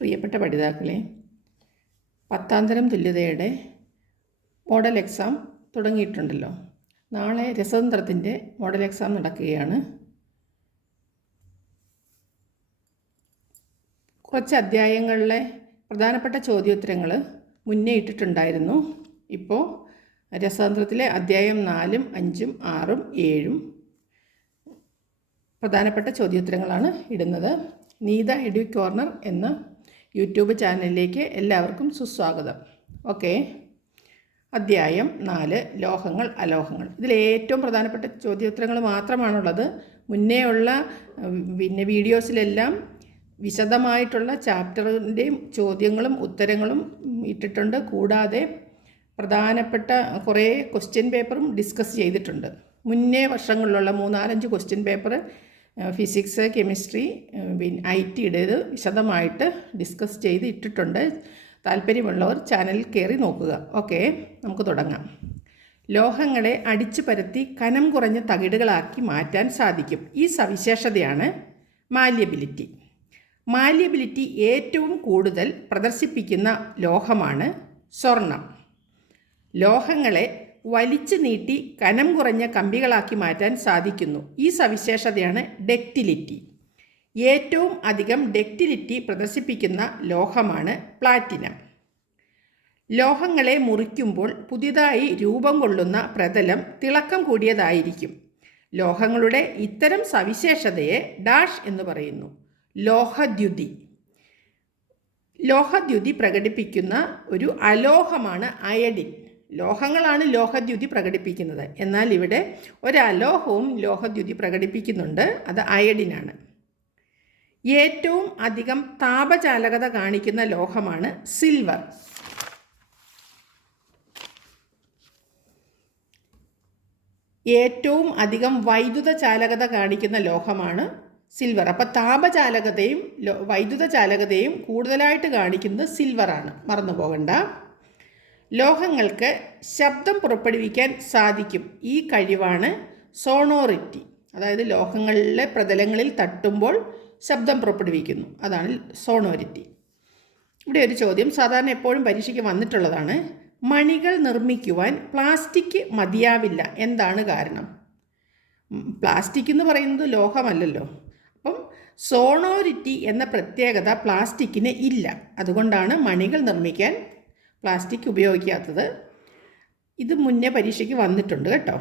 പ്രിയപ്പെട്ട പഠിതാക്കളെ പത്താന്തരം തരം തുല്യതയുടെ മോഡൽ എക്സാം തുടങ്ങിയിട്ടുണ്ടല്ലോ. നാളെ രസതന്ത്രത്തിന്റെ മോഡൽ എക്സാം നടക്കുകയാണ്. കുറച്ച് അധ്യായങ്ങളിലെ പ്രധാനപ്പെട്ട ചോദ്യോത്തരങ്ങൾ മുന്നേ ഇട്ടിട്ടുണ്ടായിരുന്നു. ഇപ്പോൾ രസതന്ത്രത്തിലെ അധ്യായം നാലും അഞ്ചും ആറും ഏഴും പ്രധാനപ്പെട്ട ചോദ്യോത്തരങ്ങളാണ് ഇടുന്നത്. നീത എഡ്യൂ കോർണർ എന്ന യൂട്യൂബ് ചാനലിലേക്ക് എല്ലാവർക്കും സുസ്വാഗതം. ഓക്കെ. അധ്യായം നാല് ലോഹങ്ങൾ അലോഹങ്ങൾ. ഇതിൽ ഏറ്റവും പ്രധാനപ്പെട്ട ചോദ്യോത്തരങ്ങൾ മാത്രമാണുള്ളത്. മുന്നേ ഉള്ള പിന്നെ വീഡിയോസിലെല്ലാം വിശദമായിട്ടുള്ള ചാപ്റ്ററിന്റെയും ചോദ്യങ്ങളും ഉത്തരങ്ങളും ഇട്ടിട്ടുണ്ട്. കൂടാതെ പ്രധാനപ്പെട്ട കുറേ ക്വസ്റ്റ്യൻ പേപ്പറും ഡിസ്കസ് ചെയ്തിട്ടുണ്ട്. മുന്നേ വർഷങ്ങളിലുള്ള മൂന്നാലഞ്ച് ക്വസ്റ്റ്യൻ പേപ്പർ ഫിസിക്സ് കെമിസ്ട്രി പിന്നെ ഐ ടിയുടേത് വിശദമായിട്ട് ഡിസ്കസ് ചെയ്ത് ഇട്ടിട്ടുണ്ട് താല്പര്യമുള്ളവർ ചാനലിൽ കയറി നോക്കുക. ഓക്കെ നമുക്ക് തുടങ്ങാം. ലോഹങ്ങളെ അടിച്ചു പരത്തി കനം കുറഞ്ഞ തകിടുകളാക്കി മാറ്റാൻ സാധിക്കും. ഈ സവിശേഷതയാണ് മാല്യബിലിറ്റി. മാല്യബിലിറ്റി ഏറ്റവും കൂടുതൽ പ്രദർശിപ്പിക്കുന്ന ലോഹമാണ് സ്വർണം ലോഹങ്ങളെ വലിച്ചു നീട്ടി കനം കുറഞ്ഞ കമ്പികളാക്കി മാറ്റാൻ സാധിക്കുന്നു. ഈ സവിശേഷതയാണ് ഡെക്റ്റിലിറ്റി. ഏറ്റവും അധികം ഡെക്റ്റിലിറ്റി പ്രദർശിപ്പിക്കുന്ന ലോഹമാണ് പ്ലാറ്റിനം. ലോഹങ്ങളെ മുറിക്കുമ്പോൾ പുതിയതായി രൂപം കൊള്ളുന്ന പ്രതലം തിളക്കം കൂടിയതായിരിക്കും. ലോഹങ്ങളുടെ ഇത്തരം സവിശേഷതയെ ഡാഷ് എന്ന് പറയുന്നു. ലോഹദ്യുതി. ലോഹദ്യുതി പ്രകടിപ്പിക്കുന്ന ഒരു അലോഹമാണ് അയഡിൻ. ലോഹങ്ങളാണ് ലോഹദ്യുതി പ്രകടിപ്പിക്കുന്നത്. എന്നാൽ ഇവിടെ ഒരു അലോഹവും ലോഹദ്യുതി പ്രകടിപ്പിക്കുന്നുണ്ട്. അത് അയഡിനാണ്. ഏറ്റവും അധികം താപചാലകത കാണിക്കുന്ന ലോഹമാണ് സിൽവർ. ഏറ്റവും അധികം വൈദ്യുത ചാലകത കാണിക്കുന്ന ലോഹമാണ് സിൽവർ. അപ്പോൾ താപചാലകതയും വൈദ്യുത ചാലകതയും കൂടുതലായിട്ട് കാണിക്കുന്നത് സിൽവറാണ്. മറന്നു പോകണ്ട ലോഹങ്ങൾക്ക് ശബ്ദം പുറപ്പെടുവിക്കാൻ സാധിക്കും. ഈ കഴിവാണ് സോണോറിറ്റി. അതായത് ലോഹങ്ങളിലെ പ്രതലങ്ങളിൽ തട്ടുമ്പോൾ ശബ്ദം പുറപ്പെടുവിക്കുന്നു. അതാണ് സോണോരിറ്റി ഇവിടെ ഒരു ചോദ്യം. സാധാരണ എപ്പോഴും പരീക്ഷയ്ക്ക് വന്നിട്ടുള്ളതാണ്. മണികൾ നിർമ്മിക്കുവാൻ പ്ലാസ്റ്റിക് മതിയാവില്ല. എന്താണ് കാരണം? പ്ലാസ്റ്റിക് എന്ന് പറയുന്നത് ലോഹമല്ലല്ലോ. അപ്പം സോണോരിറ്റി എന്ന പ്രത്യേകത പ്ലാസ്റ്റിക്കിന് ഇല്ല. അതുകൊണ്ടാണ് മണികൾ നിർമ്മിക്കാൻ പ്ലാസ്റ്റിക് ഉപയോഗിക്കാത്തത്. ഇത് മുന്നേ പരീക്ഷയ്ക്ക് വന്നിട്ടുണ്ട് കേട്ടോ.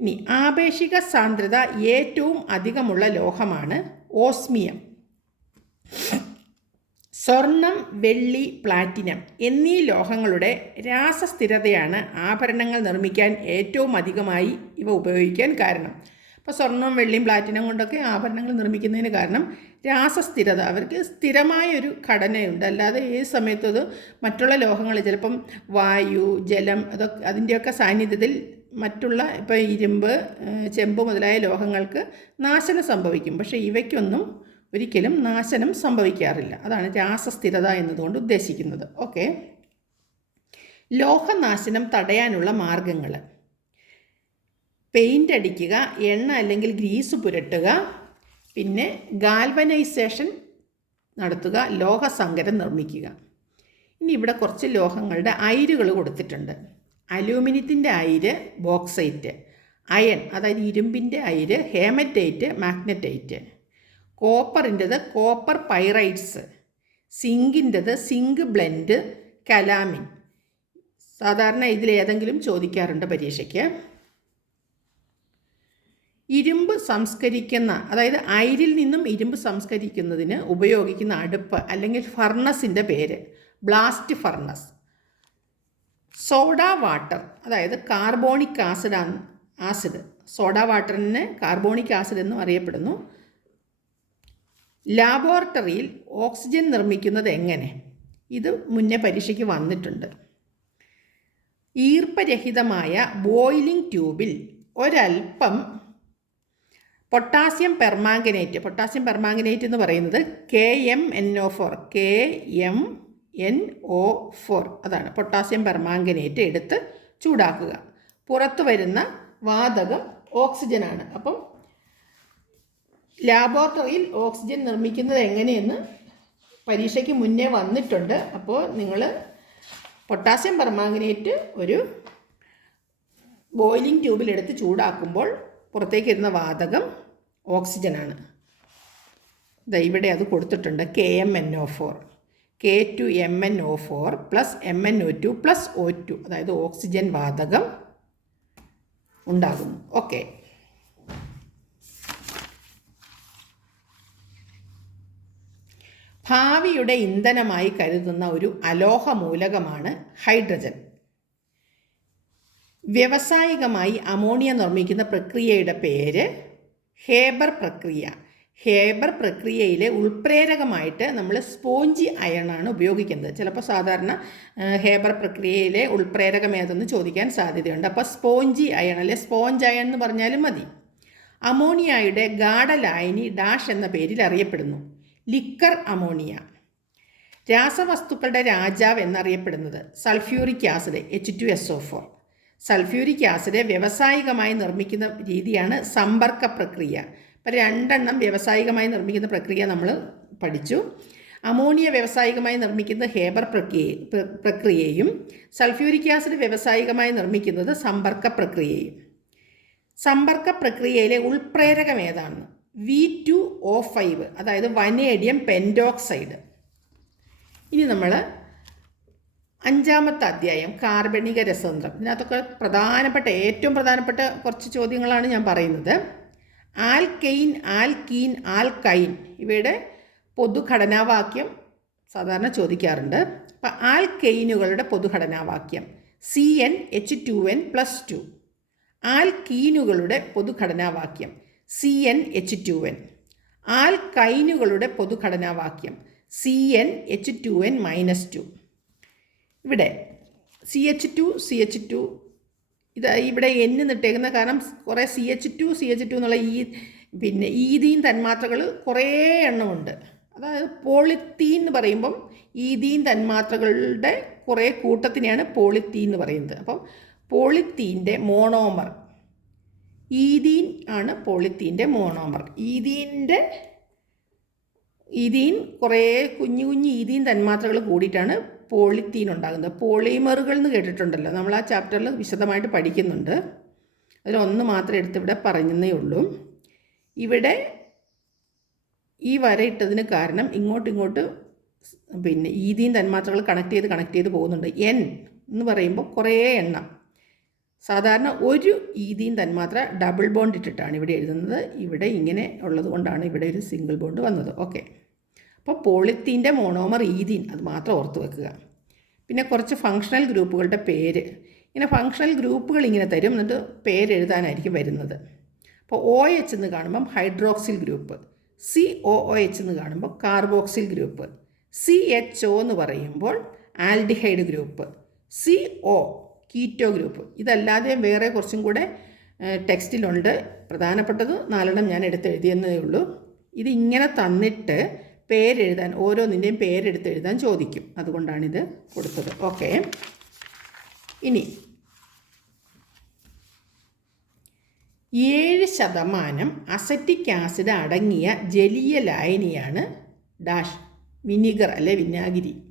ഇനി ആപേക്ഷിക സാന്ദ്രത ഏറ്റവും അധികമുള്ള ലോഹമാണ് ഓസ്മിയം. സ്വർണം വെള്ളി പ്ലാറ്റിനം എന്നീ ലോഹങ്ങളുടെ രാസസ്ഥിരതയാണ് ആഭരണങ്ങൾ നിർമ്മിക്കാൻ ഏറ്റവും അധികമായി ഇവ ഉപയോഗിക്കാൻ കാരണം. അപ്പോൾ സ്വർണവും വെള്ളിയും പ്ലാറ്റിനം കൊണ്ടൊക്കെ ആഭരണങ്ങൾ നിർമ്മിക്കുന്നതിന് കാരണം രാസസ്ഥിരത. അവർക്ക് സ്ഥിരമായ ഒരു ഘടനയുണ്ട്. അല്ലാതെ ഏത് സമയത്തും അത് മറ്റുള്ള ലോഹങ്ങൾ ചിലപ്പം വായു ജലം അതൊക്കെ അതിന്റെയൊക്കെ സാന്നിധ്യത്തിൽ മറ്റുള്ള ഇപ്പോൾ ഇരുമ്പ് ചെമ്പ് മുതലായ ലോഹങ്ങൾക്ക് നാശനം സംഭവിക്കും. പക്ഷേ ഇവയ്ക്കൊന്നും ഒരിക്കലും നാശനം സംഭവിക്കാറില്ല. അതാണ് രാസസ്ഥിരത എന്നതുകൊണ്ട് ഉദ്ദേശിക്കുന്നത്. ഓക്കെ. ലോഹനാശനം തടയാനുള്ള മാർഗങ്ങൾ പെയിന്റ് അടിക്കുക എണ്ണ അല്ലെങ്കിൽ ഗ്രീസ് പുരട്ടുക പിന്നെ ഗാൽവനൈസേഷൻ നടത്തുക ലോഹസങ്കരം നിർമ്മിക്കുക. ഇനി ഇവിടെ കുറച്ച് ലോഹങ്ങളുടെ അയിരുകൾ കൊടുത്തിട്ടുണ്ട്. അലൂമിനിയത്തിന്റെ അയിര് ബോക്സൈറ്റ് അയൺ അതായത് ഇരുമ്പിന്റെ അയിര് ഹേമറ്റൈറ്റ് മാഗ്നറ്റൈറ്റ്. കോപ്പറിന്റെത് കോപ്പർ പൈറൈറ്റ്സ് സിങ്കിന്റെത് സിങ്ക് ബ്ലെൻഡ് കലാമിൻ. സാധാരണ ഇതിലേതെങ്കിലും ചോദിക്കാറുണ്ട് പരീക്ഷയ്ക്ക്. ഇരുമ്പ് സംസ്കരിക്കുന്ന അതായത് അയിരിൽ നിന്നും ഇരുമ്പ് സംസ്കരിക്കുന്നതിന് ഉപയോഗിക്കുന്ന അടുപ്പ് അല്ലെങ്കിൽ ഫർണസിന്റെ പേര് ബ്ലാസ്റ്റ് ഫർണസ്. സോഡ വാട്ടർ അതായത് കാർബോണിക് ആസിഡ് ആസിഡ്. സോഡ വാട്ടറിന് കാർബോണിക് ആസിഡ് എന്നും അറിയപ്പെടുന്നു. ലാബോറട്ടറിയിൽ ഓക്സിജൻ നിർമ്മിക്കുന്നത് എങ്ങനെ? ഇത് മുന്നേ പരീക്ഷയ്ക്ക് വന്നിട്ടുണ്ട്. ഈർപ്പരഹിതമായ ബോയിലിംഗ് ട്യൂബിൽ ഒരൽപ്പം പൊട്ടാസ്യം പെർമാംഗനേറ്റ്. പൊട്ടാസ്യം പെർമാംഗനേറ്റ് എന്ന് പറയുന്നത് K M N O four. K M N O four. അതാണ് പൊട്ടാസ്യം പെർമാംഗനേറ്റ് എടുത്ത് ചൂടാക്കുക. പുറത്തു വരുന്ന വാതകം ഓക്സിജനാണ്. അപ്പം ലാബോറട്ടറിയിൽ ഓക്സിജൻ നിർമ്മിക്കുന്നത് എങ്ങനെയെന്ന് പരീക്ഷയ്ക്ക് മുന്നേ വന്നിട്ടുണ്ട്. അപ്പോൾ നിങ്ങൾ പൊട്ടാസ്യം പെർമാംഗനേറ്റ് ഒരു ബോയിലിംഗ് ട്യൂബിലെടുത്ത് ചൂടാക്കുമ്പോൾ പുറത്തേക്ക് വരുന്ന വാതകം ഓക്സിജനാണ്. ഇവിടെ അത് കൊടുത്തിട്ടുണ്ട് K M N O four. K two M N O four plus M N O two plus O two. അതായത് ഓക്സിജൻ വാതകം ഉണ്ടാകുന്നു. ഓക്കെ. ഭാവിയുടെ ഇന്ധനമായി കരുതുന്ന ഒരു അലോഹ മൂലകമാണ് ഹൈഡ്രജൻ. വ്യാവസായികമായി അമോണിയ നിർമ്മിക്കുന്ന പ്രക്രിയയുടെ പേര് ഹേബർ പ്രക്രിയ. ഹേബർ പ്രക്രിയയിലെ ഉൾപ്രേരകമായിട്ട് നമ്മൾ സ്പോഞ്ചി അയണാണ് ഉപയോഗിക്കുന്നത്. ചിലപ്പോൾ സാധാരണ ഹേബർ പ്രക്രിയയിലെ ഉൾപ്രേരകം ഏതെന്ന് ചോദിക്കാൻ സാധ്യതയുണ്ട്. അപ്പോൾ സ്പോഞ്ചി അയൺ അല്ലെ സ്പോഞ്ച് അയൺ എന്ന് പറഞ്ഞാലും മതി. അമോണിയയുടെ ഗാഢലായനി ഡാഷ് എന്ന പേരിൽ അറിയപ്പെടുന്നു. Liquor ammonia. രാസവസ്തുക്കളുടെ രാജാവ് എന്നറിയപ്പെടുന്നത് sulphuric acid H two S O four sulphuric acid വ്യവസായികമായി നിർമ്മിക്കുന്ന രീതിയാണ് സമ്പർക്ക പ്രക്രിയ. ഇപ്പം രണ്ടെണ്ണം വ്യവസായികമായി നിർമ്മിക്കുന്ന പ്രക്രിയ നമ്മൾ പഠിച്ചു. അമോണിയ വ്യവസായികമായി നിർമ്മിക്കുന്ന ഹേബർ പ്രക്രിയ പ്രക്രിയയും സൾഫ്യൂരിക് ആസിഡ് വ്യവസായികമായി നിർമ്മിക്കുന്നത് സമ്പർക്ക പ്രക്രിയയും. സമ്പർക്ക പ്രക്രിയയിലെ ഉൾപ്രേരകം ഏതാണ്? വി ടു ഒ ഫൈവ് അതായത് വനേഡിയം പെൻഡോക്സൈഡ്. ഇനി നമ്മൾ അഞ്ചാമത്തെ അധ്യായം കാർബണിക രസതന്ത്രം. ഇതിനകത്തൊക്കെ പ്രധാനപ്പെട്ട ഏറ്റവും പ്രധാനപ്പെട്ട കുറച്ച് ചോദ്യങ്ങളാണ് ഞാൻ പറയുന്നത്. ആൽക്കെയിൻ ആൽക്കീൻ ആൽക്കൈൻ ഇവയുടെ പൊതുഘടനാവാക്യം സാധാരണ ചോദിക്കാറുണ്ട്. അപ്പം ആൽക്കെയിനുകളുടെ പൊതുഘടനാവാക്യം C N H two N plus two ആൽക്കീനുകളുടെ പൊതുഘടനാവാക്യം C N H two N ആൽക്കൈനുകളുടെ പൊതുഘടനാവാക്യം C N H two N minus two ഇവിടെ C H two C H two ഇത് ഇവിടെ എന്ന് നിട്ടേക്കുന്ന കാരണം കുറേ C H two C H two എന്നുള്ള ഈ പിന്നെ ഈദീൻ തന്മാത്രകൾ കുറേ എണ്ണമുണ്ട്. അതായത് പോളിത്തീൻ എന്ന് പറയുമ്പം ഈതീൻ തന്മാത്രകളുടെ കുറേ കൂട്ടത്തിനെയാണ് പോളിത്തീൻ എന്ന് പറയുന്നത്. അപ്പം പോളിത്തീന്റെ മോണോമർ. ഈദീൻ ആണ് പോളിത്തീന്റെ മോണോമർ. ഈതീന്റെ ഈദീൻ കുറേ കുഞ്ഞു കുഞ്ഞു ഈദീൻ തന്മാത്രകൾ കൂടിയിട്ടാണ് പോളിത്തീൻ ഉണ്ടാകുന്നത്. പോളിമറുകൾ എന്ന് കേട്ടിട്ടുണ്ടല്ലോ. നമ്മൾ ആ ചാപ്റ്ററിൽ വിശദമായിട്ട് പഠിക്കുന്നുണ്ട്. അതിലൊന്ന് മാത്രം എടുത്ത് ഇവിടെ പറഞ്ഞതേ ഉള്ളൂ. ഇവിടെ ഈ വര ഇട്ടതിന് കാരണം ഇങ്ങോട്ടും ഇങ്ങോട്ട് പിന്നെ ഈതിയും തന്മാത്രകൾ കണക്ട് ചെയ്ത് കണക്ട് ചെയ്ത് പോകുന്നുണ്ട്. എൻ എന്ന് പറയുമ്പോൾ കുറേ എണ്ണം. സാധാരണ ഒരു ഈതിയും തന്മാത്ര ഡബിൾ ബോണ്ട് ഇട്ടിട്ടാണ് ഇവിടെ എഴുതുന്നത്. ഇവിടെ ഇങ്ങനെ ഉള്ളത് കൊണ്ടാണ് ഇവിടെ ഒരു സിംഗിൾ ബോണ്ട് വന്നത്. ഓക്കെ അപ്പോൾ പോളിത്തീന്റെ മോണോമർ ഈതീൻ അത് മാത്രം ഓർത്ത് വെക്കുക. പിന്നെ കുറച്ച് ഫങ്ഷണൽ ഗ്രൂപ്പുകളുടെ പേര്. ഇങ്ങനെ ഫങ്ഷണൽ ഗ്രൂപ്പുകൾ ഇങ്ങനെ തരും എന്നിട്ട് പേരെഴുതാനായിരിക്കും വരുന്നത്. അപ്പോൾ ഒ എച്ച് എന്ന് കാണുമ്പം hydroxyl group C O O H എന്ന് കാണുമ്പോൾ carboxyl group C H O എന്ന് പറയുമ്പോൾ aldehyde group C O keto group. ഇതല്ലാതെ വേറെ കുറച്ചും കൂടെ ടെക്സ്റ്റിലുണ്ട്. പ്രധാനപ്പെട്ടത് നാലെണ്ണം ഞാൻ എടുത്ത് എടുത്തെഴുതിയെന്നേ ഉള്ളൂ. ഇതിങ്ങനെ തന്നിട്ട് പേരെഴുതാൻ ഓരോന്നിന്റെയും പേരെടുത്ത് എഴുതാൻ ചോദിക്കും. അതുകൊണ്ടാണിത് കൊടുത്തത്. ഓക്കെ ഇനി ഏഴ് ശതമാനം അസറ്റിക് ആസിഡ് അടങ്ങിയ ജലീയ ലായനിയാണ് ഡാഷ് വിനിഗർ അല്ലെ വിനാഗിരി.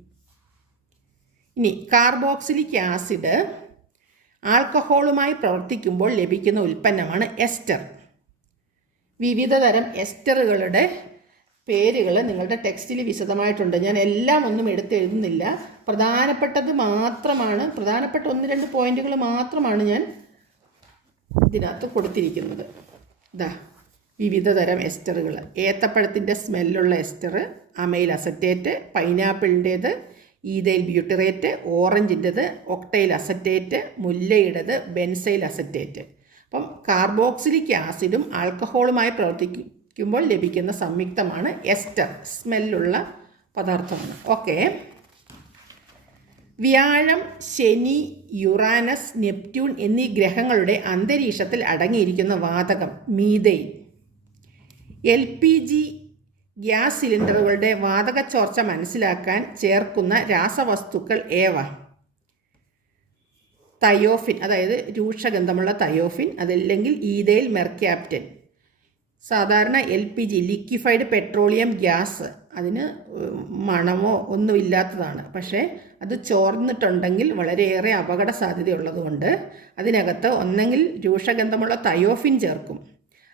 ഇനി കാർബോക്സിലിക് ആസിഡ് ആൽക്കഹോളുമായി പ്രവർത്തിക്കുമ്പോൾ ലഭിക്കുന്ന ഉൽപ്പന്നമാണ് എസ്റ്റർ. വിവിധതരം എസ്റ്ററുകളുടെ പേരുകൾ നിങ്ങളുടെ ടെക്സ്റ്റിൽ വിശദമായിട്ടുണ്ട്. ഞാൻ എല്ലാം ഒന്നും എടുത്തെഴുതുന്നില്ല. പ്രധാനപ്പെട്ടത് മാത്രമാണ്. പ്രധാനപ്പെട്ട ഒന്ന് രണ്ട് പോയിന്റുകൾ മാത്രമാണ് ഞാൻ ഇതിനകത്ത് കൊടുത്തിരിക്കുന്നത്. ഇതാ വിവിധ തരം എസ്റ്ററുകൾ. ഏത്തപ്പഴത്തിന്റെ സ്മെല്ലുള്ള എസ്റ്റർ അമൈൽ അസറ്റേറ്റ് പൈനാപ്പിളിന്റേത് ഈതയിൽ ബ്യൂട്ടറേറ്റ് ഓറഞ്ചിന്റെത് ഒക്ടൈൽ അസറ്റേറ്റ് മുല്ലയുടേത് ബെൻസൈൽ അസറ്റേറ്റ്. അപ്പം കാർബോക്സിലിക് ആസിഡും ആൽക്കഹോളുമായി പ്രവർത്തിക്കുമ്പോൾ ലഭിക്കുന്ന സംയുക്തമാണ് എസ്റ്റർ സ്മെല്ലുള്ള പദാർത്ഥമാണ്. ഓക്കെ. വ്യാഴം ശനി യുറാനസ് നെപ്റ്റ്യൂൺ എന്നീ ഗ്രഹങ്ങളുടെ അന്തരീക്ഷത്തിൽ അടങ്ങിയിരിക്കുന്ന വാതകം methane L P G gas സിലിണ്ടറുകളുടെ വാതക ചോർച്ച മനസ്സിലാക്കാൻ ചേർക്കുന്ന രാസവസ്തുക്കൾ ഏവ? തയോഫിൻ അതായത് രൂക്ഷഗന്ധമുള്ള തയോഫിൻ അതല്ലെങ്കിൽ ഈതയിൽ മെർക്യാപ്റ്റൻ. സാധാരണ L P G liquefied petroleum gas അതിന് മണമോ ഒന്നുമില്ലാത്തതാണ്. പക്ഷേ അത് ചോർന്നിട്ടുണ്ടെങ്കിൽ വളരെയേറെ അപകട സാധ്യതയുള്ളതുകൊണ്ട് അതിനകത്ത് ഒന്നെങ്കിൽ രൂക്ഷഗന്ധമുള്ള തയോഫിൻ ചേർക്കും.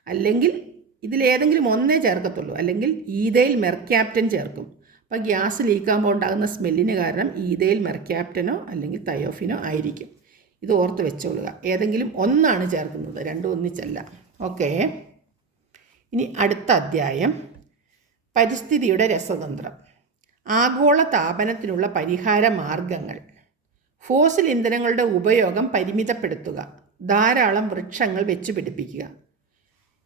അല്ലെങ്കിൽ ഇതിലേതെങ്കിലും ഒന്നേ ചേർക്കത്തുള്ളൂ. അല്ലെങ്കിൽ ഈതയിൽ മെർക്യാപ്റ്റൻ ചേർക്കും. അപ്പോൾ ഗ്യാസ് ലീക്കാകുമ്പോൾ ഉണ്ടാകുന്ന സ്മെല്ലിന് കാരണം ഈതയിൽ മെർക്യാപ്റ്റനോ അല്ലെങ്കിൽ തയോഫിനോ ആയിരിക്കും. ഇത് ഓർത്ത് വെച്ചോളുക. ഏതെങ്കിലും ഒന്നാണ് ചേർക്കുന്നത്. രണ്ടും ഒന്നിച്ചല്ല. ഓക്കേ. ഇനി അടുത്ത അധ്യായം. പരിസ്ഥിതിയുടെ രസതന്ത്രം. ആഗോള താപനത്തിനുള്ള പരിഹാര മാർഗങ്ങൾ. ഫോസിൽ ഇന്ധനങ്ങളുടെ ഉപയോഗം പരിമിതപ്പെടുത്തുക. ധാരാളം വൃക്ഷങ്ങൾ വെച്ചു പിടിപ്പിക്കുക.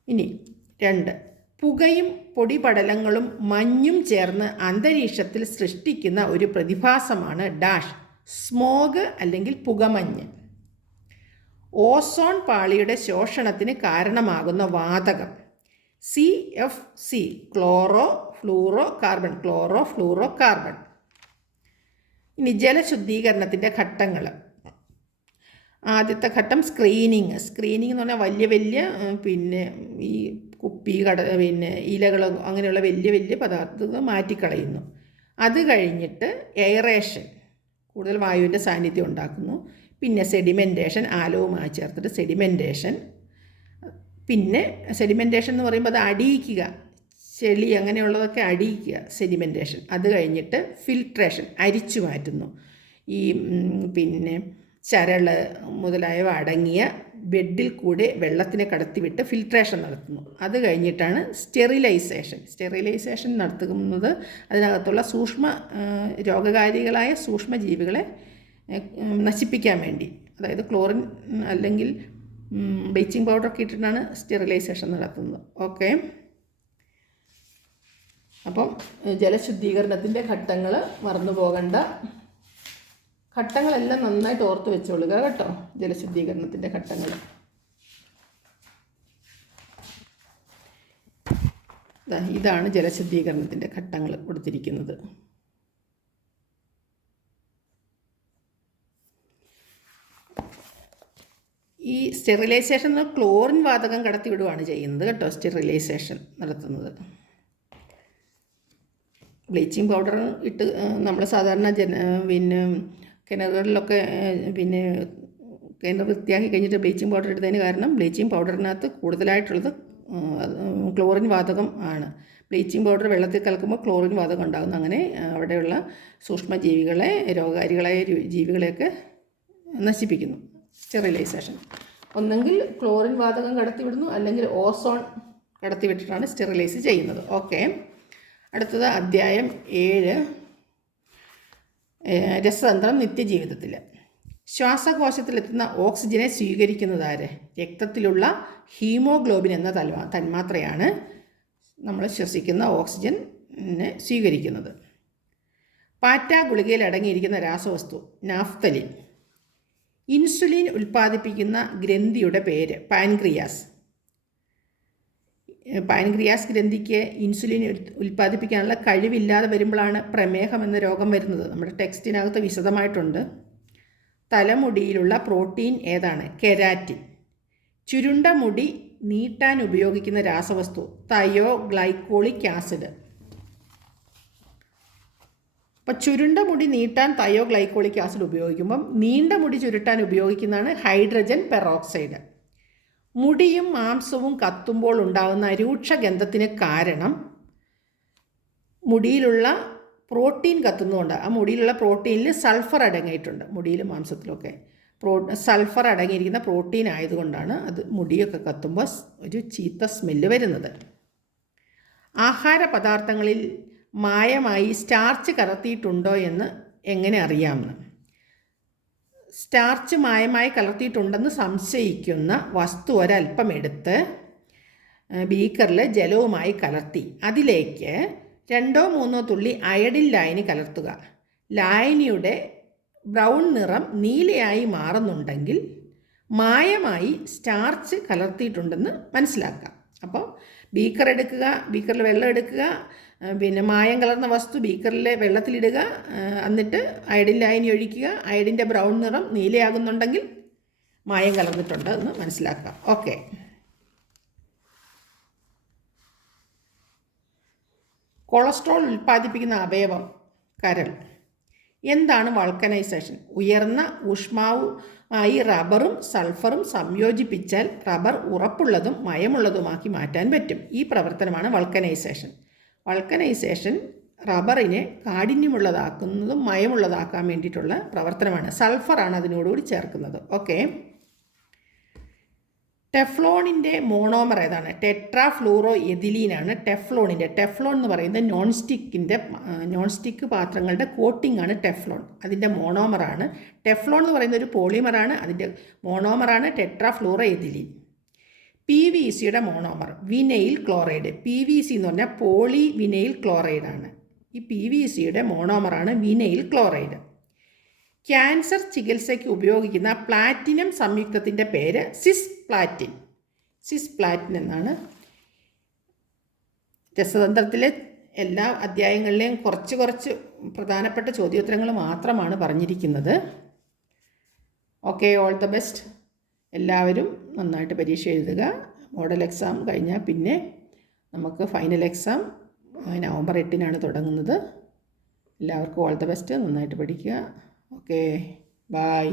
ഇനി രണ്ട്. പുകയും പൊടിപടലങ്ങളും മഞ്ഞും ചേർന്ന് അന്തരീക്ഷത്തിൽ സൃഷ്ടിക്കുന്ന ഒരു പ്രതിഭാസമാണ് ഡാഷ്. സ്മോഗ് അല്ലെങ്കിൽ പുകമഞ്ഞ്. ഓസോൺ പാളിയുടെ ശോഷണത്തിന് കാരണമാകുന്ന വാതകം. C F C chlorofluorocarbon chlorofluorocarbon ഇനി ജലശുദ്ധീകരണത്തിന്റെ ഘട്ടങ്ങൾ. ആദ്യത്തെ ഘട്ടം സ്ക്രീനിങ് സ്ക്രീനിങ് എന്ന് പറഞ്ഞാൽ വലിയ വലിയ പിന്നെ ഈ കുപ്പി കട പിന്നെ ഇലകൾ അങ്ങനെയുള്ള വലിയ വലിയ പദാർത്ഥങ്ങൾ മാറ്റിക്കളയുന്നു. അത് കഴിഞ്ഞിട്ട് എയറേഷൻ കൂടുതൽ വായുവിന്റെ സാന്നിധ്യം ഉണ്ടാക്കുന്നു. പിന്നെ സെഡിമെന്റേഷൻ ആലവുമായി ചേർത്തിട്ട് സെഡിമെന്റേഷൻ പിന്നെ സെഡിമെന്റേഷൻ എന്ന് പറയുമ്പോൾ അത് അടിയിക്കുക. ചെളി അങ്ങനെയുള്ളതൊക്കെ അടിയിക്കുക സെഡിമെന്റേഷൻ അത് കഴിഞ്ഞിട്ട് ഫിൽട്രേഷൻ അരിച്ചു മാറ്റുന്നു. ഈ പിന്നെ ചരൾ മുതലായവ അടങ്ങിയ ബെഡിൽ കൂടെ വെള്ളത്തിനെ കടത്തിവിട്ട് ഫിൽട്രേഷൻ നടത്തുന്നു. അത് കഴിഞ്ഞിട്ടാണ് സ്റ്റെറിലൈസേഷൻ സ്റ്റെറിലൈസേഷൻ നടത്തുന്നത് അതിനകത്തുള്ള സൂക്ഷ്മ രോഗകാരികളായ സൂക്ഷ്മജീവികളെ നശിപ്പിക്കാൻ വേണ്ടി. അതായത് ക്ലോറിൻ അല്ലെങ്കിൽ ബ്ലീച്ചിങ് പൗഡറൊക്കെ ഇട്ടിട്ടാണ് സ്റ്റെറിലൈസേഷൻ നടത്തുന്നത്. ഓക്കെ അപ്പം ജലശുദ്ധീകരണത്തിന്റെ ഘട്ടങ്ങൾ മറന്നു പോകണ്ട. ഘട്ടങ്ങളെല്ലാം നന്നായിട്ട് ഓർത്ത് വെച്ചോളുക കേട്ടോ ജലശുദ്ധീകരണത്തിന്റെ ഘട്ടങ്ങൾ ഇതാണ് ജലശുദ്ധീകരണത്തിന്റെ ഘട്ടങ്ങൾ കൊടുത്തിരിക്കുന്നത്. ഈ സ്റ്റെറിലൈസേഷൻ ക്ലോറിൻ വാതകം കടത്തി വിടുവാണ് ചെയ്യുന്നത് കേട്ടോ സ്റ്റെറിലൈസേഷൻ നടത്തുന്നത്. ബ്ലീച്ചിങ് പൗഡർ ഇട്ട് നമ്മൾ സാധാരണ ജന പിന്നെ കിണറുകളിലൊക്കെ പിന്നെ കിണർ വൃത്തിയാക്കി കഴിഞ്ഞിട്ട് ബ്ലീച്ചിങ് പൗഡർ ഇടുന്നതിന് കാരണം ബ്ലീച്ചിങ് പൗഡറിനകത്ത് കൂടുതലായിട്ടുള്ളത് ക്ലോറിൻ വാതകം ആണ്. ബ്ലീച്ചിങ് പൗഡർ വെള്ളത്തിൽ കലക്കുമ്പോൾ ക്ലോറിൻ വാതകം ഉണ്ടാകുന്നു. അങ്ങനെ അവിടെയുള്ള സൂക്ഷ്മജീവികളെ രോഗകാരികളായ ജീവികളെയൊക്കെ നശിപ്പിക്കുന്നു. സ്റ്റെറിലൈസേഷൻ ഒന്നെങ്കിൽ ക്ലോറിൻ വാതകം കടത്തിവിടുന്നു അല്ലെങ്കിൽ ഓസോൺ കടത്തിവിട്ടിട്ടാണ് സ്റ്റെറിലൈസ് ചെയ്യുന്നത്. ഓക്കെ അടുത്തത് അധ്യായം ഏഴ്. രസതന്ത്രം നിത്യജീവിതത്തിൽ. ശ്വാസകോശത്തിലെത്തുന്ന ഓക്സിജനെ സ്വീകരിക്കുന്നതാര് രക്തത്തിലുള്ള ഹീമോഗ്ലോബിൻ എന്ന തൽവാ തന്മാത്രയാണ് നമ്മൾ ശ്വസിക്കുന്ന ഓക്സിജനെ സ്വീകരിക്കുന്നത്. പാറ്റ ഗുളികയിൽ അടങ്ങിയിരിക്കുന്ന രാസവസ്തു നാഫ്തലിൻ. ഇൻസുലിൻ ഉൽപ്പാദിപ്പിക്കുന്ന ഗ്രന്ഥിയുടെ പേര് പാൻക്രിയാസ്. പാൻക്രിയാസ് ഗ്രന്ഥിക്ക് ഇൻസുലിൻ ഉൽപ്പാദിപ്പിക്കാനുള്ള കഴിവില്ലാതെ വരുമ്പോഴാണ് പ്രമേഹം എന്ന രോഗം വരുന്നത്. നമ്മുടെ ടെക്സ്റ്റിനകത്ത് വിശദമായിട്ടുണ്ട്. തലമുടിയിലുള്ള പ്രോട്ടീൻ ഏതാണ്? കെരാറ്റിൻ. ചുരുണ്ട മുടി നീട്ടാൻ ഉപയോഗിക്കുന്ന രാസവസ്തു തയോ ഗ്ലൈക്കോളിക് ആസിഡ്. അപ്പോൾ ചുരുണ്ട മുടി നീട്ടാൻ തയോ ഗ്ലൈക്കോളിക് ആസിഡ് ഉപയോഗിക്കുമ്പം നീണ്ട മുടി ചുരുട്ടാൻ ഉപയോഗിക്കുന്നതാണ് ഹൈഡ്രജൻ പെറോക്സൈഡ്. മുടിയും മാംസവും കത്തുമ്പോൾ ഉണ്ടാകുന്ന രൂക്ഷഗന്ധത്തിന് കാരണം മുടിയിലുള്ള പ്രോട്ടീൻ കത്തുന്നതുകൊണ്ട് ആ മുടിയിലുള്ള പ്രോട്ടീനിൽ സൾഫർ അടങ്ങിയിട്ടുണ്ട് മുടിയിലും മാംസത്തിലൊക്കെ പ്രോ സൾഫർ അടങ്ങിയിരിക്കുന്ന പ്രോട്ടീൻ ആയതുകൊണ്ടാണ് അത് മുടിയൊക്കെ കത്തുമ്പോൾ ഒരു ചീത്ത സ്മെല്ല് വരുന്നത്. ആഹാര പദാർത്ഥങ്ങളിൽ മായമായി സ്റ്റാർച്ച് കലർത്തിയിട്ടുണ്ടോ എന്ന് എങ്ങനെ അറിയാമെന്ന് സ്റ്റാർച്ച് മായമായി കലർത്തിയിട്ടുണ്ടെന്ന് സംശയിക്കുന്ന വസ്തു ഒരല്പം എടുത്ത് ബീക്കറിൽ ജലവുമായി കലർത്തി. അതിലേക്ക് രണ്ടോ മൂന്നോ തുള്ളി അയഡിൻ ലായനി കലർത്തുക. ലായനിയുടെ ബ്രൗൺ നിറം നീലയായി മാറുന്നുണ്ടെങ്കിൽ മായമായി സ്റ്റാർച്ച് കലർത്തിയിട്ടുണ്ടെന്ന് മനസ്സിലാക്കാം. അപ്പോൾ ബീക്കർ എടുക്കുക ബീക്കറിൽ വെള്ളം എടുക്കുക പിന്നെ മായം കലർന്ന വസ്തു ബീക്കറിലെ വെള്ളത്തിലിടുക എന്നിട്ട് അയഡിൻ ലൈനി ഒഴിക്കുക. അയഡിന്റെ ബ്രൗൺ നിറം നീലയാകുന്നുണ്ടെങ്കിൽ മായം കലർന്നിട്ടുണ്ട് എന്ന് മനസ്സിലാക്കുക. ഓക്കെ കൊളസ്ട്രോൾ ഉൽപ്പാദിപ്പിക്കുന്ന അവയവം കരൾ. എന്താണ് വൾക്കനൈസേഷൻ ഉയർന്ന ഊഷ്മാവുമായി റബ്ബറും സൾഫറും സംയോജിപ്പിച്ചാൽ റബ്ബർ ഉറപ്പുള്ളതും മയമുള്ളതുമാക്കി മാറ്റാൻ പറ്റും. ഈ പ്രവർത്തനമാണ് വൾക്കനൈസേഷൻ വൾക്കനൈസേഷൻ റബ്ബറിനെ കാഠിന്യമുള്ളതാക്കുന്നതും മയമുള്ളതാക്കാൻ വേണ്ടിയിട്ടുള്ള പ്രവർത്തനമാണ്. സൾഫറാണ് അതിനോടുകൂടി ചേർക്കുന്നത്. ഓക്കെ. ടെഫ്ലോണിന്റെ മോണോമർ ഏതാണ്? ടെട്രാ ഫ്ലൂറോ എതിലീനാണ് ടെഫ്ലോണിന്റെ. ടെഫ്ലോൺ എന്ന് പറയുന്നത് നോൺ സ്റ്റിക്കിന്റെ നോൺ സ്റ്റിക്ക് പാത്രങ്ങളുടെ കോട്ടിംഗ് ആണ് ടെഫ്ലോൺ. അതിന്റെ മോണോമറാണ് ടെഫ്ലോൺ എന്ന് പറയുന്ന ഒരു പോളിമറാണ്. അതിന്റെ മോണോമറാണ് tetrafluoroethylene P V സിയുടെ monomer vinyl chloride P V C എന്ന് പറഞ്ഞാൽ പോളി വിനൈൽ ക്ലോറൈഡാണ് ഈ പി വി സിയുടെ മോണോമറാണ് വിനൈൽ ക്ലോറൈഡ് ക്യാൻസർ ചികിത്സയ്ക്ക് ഉപയോഗിക്കുന്ന പ്ലാറ്റിനം സംയുക്തത്തിന്റെ പേര് സിസ് പ്ലാറ്റിൻ സിസ് പ്ലാറ്റിൻ എന്നാണ് രസതന്ത്രത്തിലെ എല്ലാ അധ്യായങ്ങളിലെയും കുറച്ച് കുറച്ച് പ്രധാനപ്പെട്ട ചോദ്യോത്തരങ്ങൾ മാത്രമാണ് പറഞ്ഞിരിക്കുന്നത്. ഓക്കെ ഓൾ ദ ബെസ്റ്റ് എല്ലാവരും നന്നായിട്ട് പരീക്ഷ എഴുതുക. മോഡൽ എക്സാം കഴിഞ്ഞാൽ പിന്നെ നമുക്ക് ഫൈനൽ എക്സാം നവംബർ എട്ടിനാണ് തുടങ്ങുന്നത്. എല്ലാവർക്കും ഓൾ ദ ബെസ്റ്റ് നന്നായിട്ട് പഠിക്കുക. Okay bye